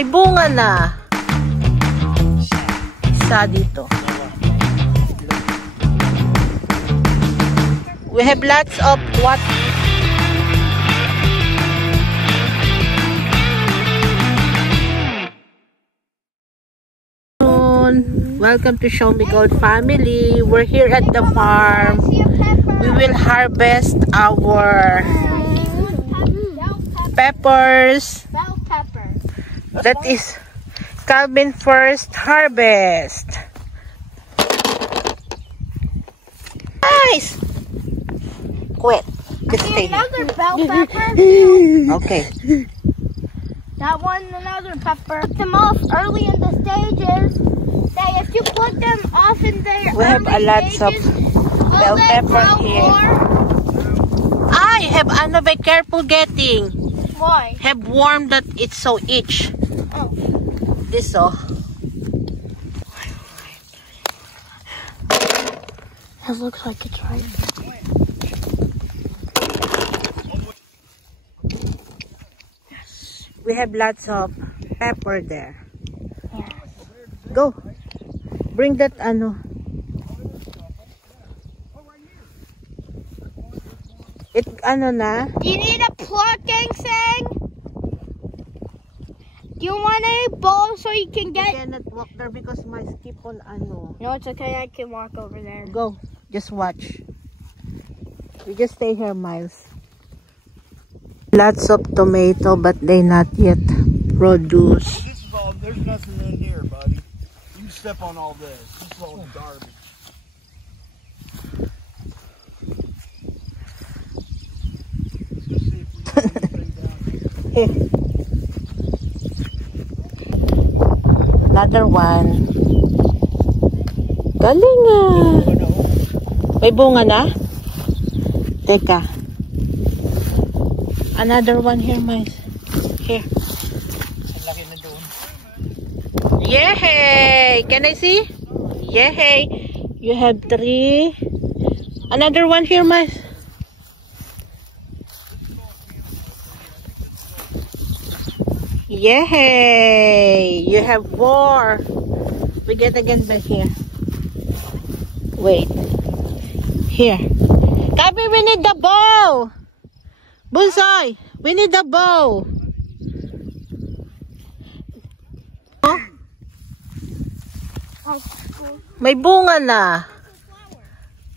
May bunga na. Isa dito. We have lots of what? Welcome to Show Me Gold family. We're here at the farm. We will harvest our peppers. That is Calvin first harvest. Nice. Quit. Just stay here. Another bell pepper. Okay. That one, another pepper. Put them off early in the stages. Say if you put them off in their we have a lot of bell pepper here. I have ano, be careful getting. Why? Have worm that it's so itch. Oh. This oh. It looks like it's right. Yes. We have lots of pepper there. Yeah. Go. Bring that ano. It ano na? You need a plucking thing? Do you want a bowl so you can get? I cannot walk there because my skip on ano. No, it's okay. I can walk over there. Go. Just watch. We just stay here, Miles. Lots of tomato, but they not yet produce. This is all. There's nothing in here, buddy. You can step on all this. This is all garbage. Let's see if we can get anything down here. Here. Another one. Galing ah. May bunga na? Teka. Another one here, Miles. Here. Ang laki na doon. Yay! Can I see? Yay! You have 3. Another one here, Miles. Yay! You have 4. We get again back here. Wait. Here. Kabi, we need the bow! Bullseye! We need the bow! Oh? May bunga na.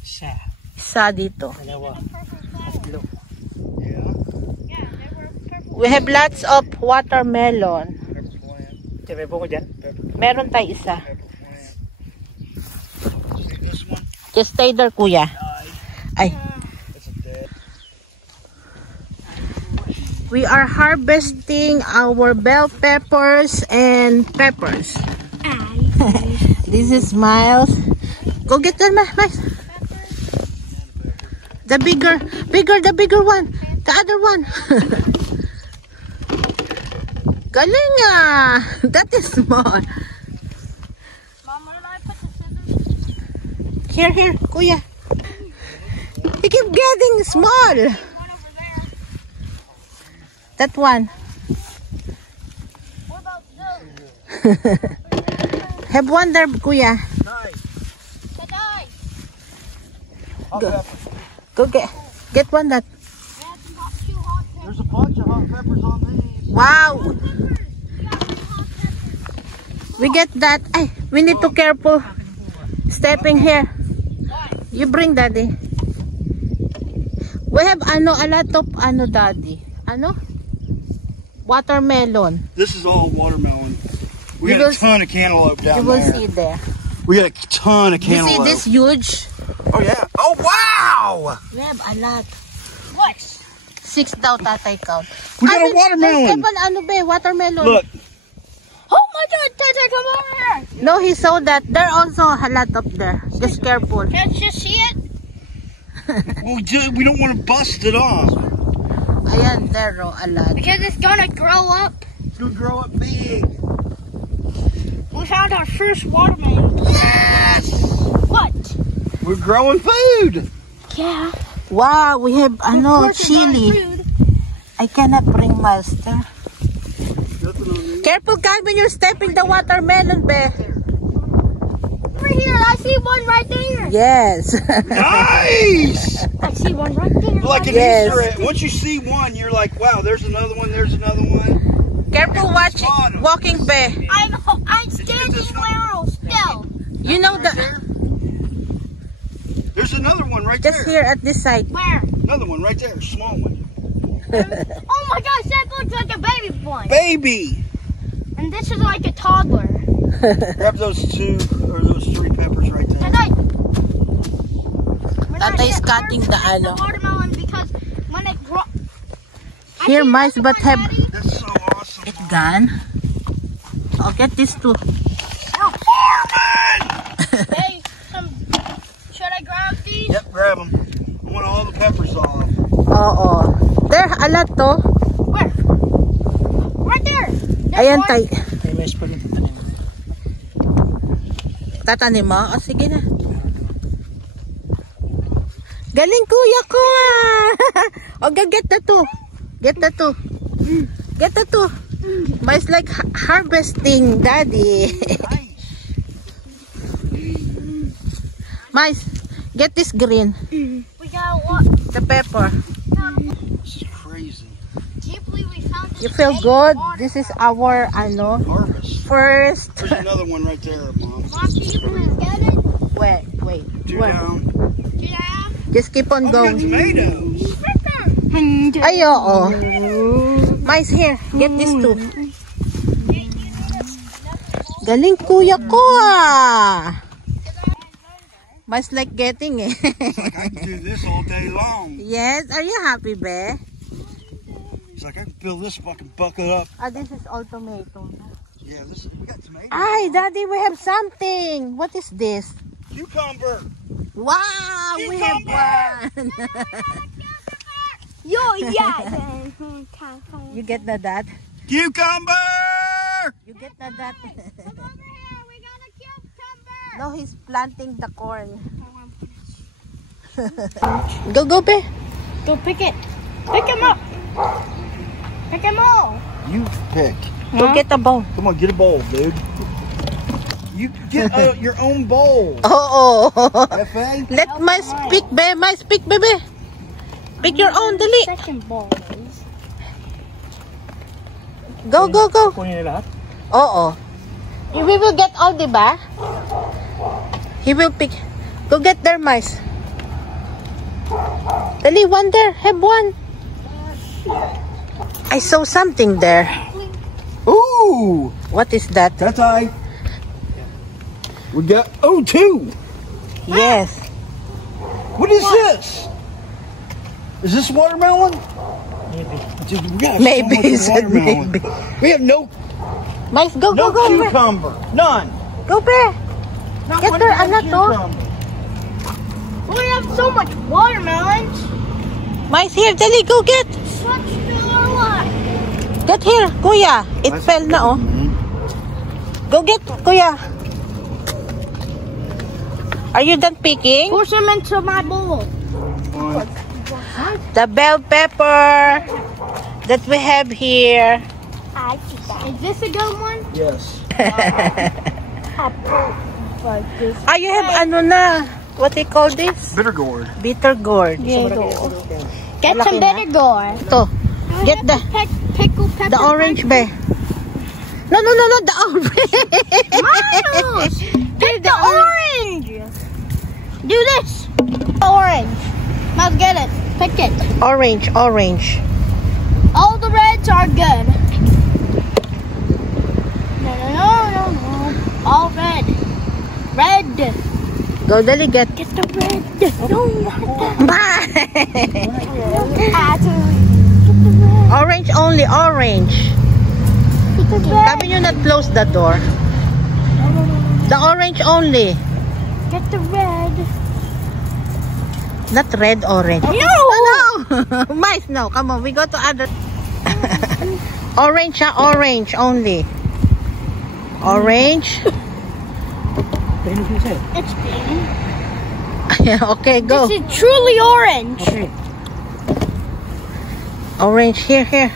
Isa dito. We have lots of watermelon. May bunga dyan? Meron tayo isa. Just stay there, kuya. Ay. We are harvesting our bell peppers and peppers. This is Miles. Go get them, Miles. The bigger one. The other one. Galing ah. That is small. Mom, where did I put the scissors? Here, kuya. You keep getting small. One over there. That one. What about those? Have one there, kuya. Nice. Good eye. Go get one that. There's a bunch of hot peppers on these. Wow. We get that. Ay, we need to careful stepping here. You bring daddy. We have a lot of daddy. Watermelon. This is all watermelon. We You got will a ton of cantaloupe down You will there. see there. We got a ton of You see cantaloupe. this huge? Oh yeah. Oh wow! We have a lot. What? 6 daw tatay count. We got a watermelon. Watermelon. Look. Oh my God, Tata, come over here. No, he saw that. There also a lot up there. Just careful. Can't you see it? Well, we don't want to bust it off. Ayan, there a lot. Because it's gonna grow up. It's gonna grow up big. We found our first watermelon. Yes! What? We're growing food. Yeah. Wow, we have chili. I cannot bring Miles there. Careful, Calvin, you're stepping the watermelon, be. Over here, I see one right there. Yes. Nice! I see one right there. Like an Yes. Easter egg. Once you see one, you're like, wow, there's another one, there's another one. Careful watching, walking, be. I'm standing where still. You know the, There's another one right just there. here at this side. Where? Another one right there, small one. Oh my gosh, that looks like a baby one. Baby! And this is like a toddler. Grab those 2 or those 3 peppers right there. Tata is cutting the ano. watermelon because when it grows. Here, mice, but have That's so awesome. it gone. I'll get this too. We're farming! Hey, should I grab these? Yep, grab them. I want all the peppers off. Oo. There, a lot to. Where? Right there. Ayan, tay. Tatanim mo? O, sige na. Galing, kuya ko ah. O, get the two. Get the two. Get the two. Mice like harvesting, daddy. Mice, get this green. We got what? The pepper. This is crazy. Can you believe we found this? You feel big good? water- This is our, ano, Harvest. first. There's another one right there, Mom. Mom, can you please get it? Wait. 2 Where? down. Yeah. Just keep on Oh, we got going. tomatoes. Ay, oo. Mice, here. Get this too. Galing kuya ko ah. Mice like getting eh. I can do this all day long. Yes, are you happy, be? It's like I can fill this fucking bucket up. Ah, this is all tomato. Yeah, this we got tomatoes. Ay, daddy, we have something. What is this? Cucumber. Wow, we have one. Yo, yeah. You get the that? Cucumber. You get the that? Over here, we got a cucumber. No, he's planting the corn. Go, be. Go pick it. Pick him up. Pick him up. You pick. Go get a bowl. Come on, get a bowl, dude. You get your own bowl. Oh. F.A. Let my speak, be. My speak, baby. Pick your own, dali. Second ball, please. Go. Oo. We will get all, diba? He will pick. Go get their mice. Dali, one there. Have one. I saw something there. Ooh, What is that? that's I. We got 2. Yes. What is this? Is this watermelon? Maybe. Dude, we got Maybe, so he much said watermelon. maybe. We have no Mice, go, be. cucumber. None. Go, be. Not Get one there, damn anak, oh. cucumber. We have so much watermelons. Mice, here, dali, go get. Such still alive. Get here, kuya. It fell na, oh. Go get, kuya. Are you done picking? Push them into my bowl. The bell pepper that we have here. I see that. Is this a good one? Yes. Apple. Like this. Ah, you have ano na? What they call this? Bitter gourd. Bitter gourd. Get Malaki some na? bitter gourd. Ito. Get the Pickle pepper. the orange be. No, the orange. Miles! Pick the orange! Do this! Orange. Miles, get it. Pick it. Orange. All the reds are good. No. All red. Red. Go, dali, get. Get the red. No, not that. Orange only, orange. Get the Sabi nyo not close the door. The orange only. Get the red. Not red, orange. No! No. Mice, no. Come on, we go to other. Orange, orange only. Orange. It's pink. Okay, go. This is truly orange. Orange, here.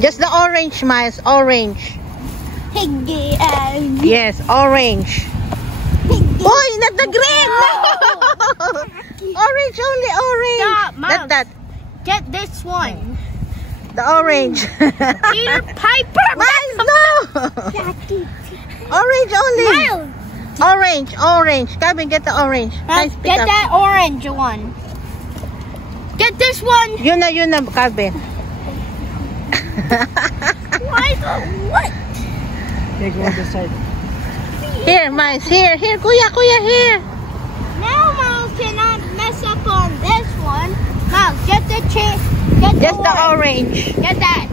Just the orange, Miles. Orange. Piggy. Yes, orange. Piggy. Boy, not the green! Orange, only orange. Stop, Miles. That. Get this one. The orange. Peter Piper. Miles, no! Orange only. Miles. Orange. Kevin, get the orange. Nice, pick Get up. that orange one. Get this one. Yun na, Kevin. What? Okay, go on this side. Here, Miles. Here. Kuya, here. Now Miles cannot mess up on this one. Miles, get the Just the orange. Get that.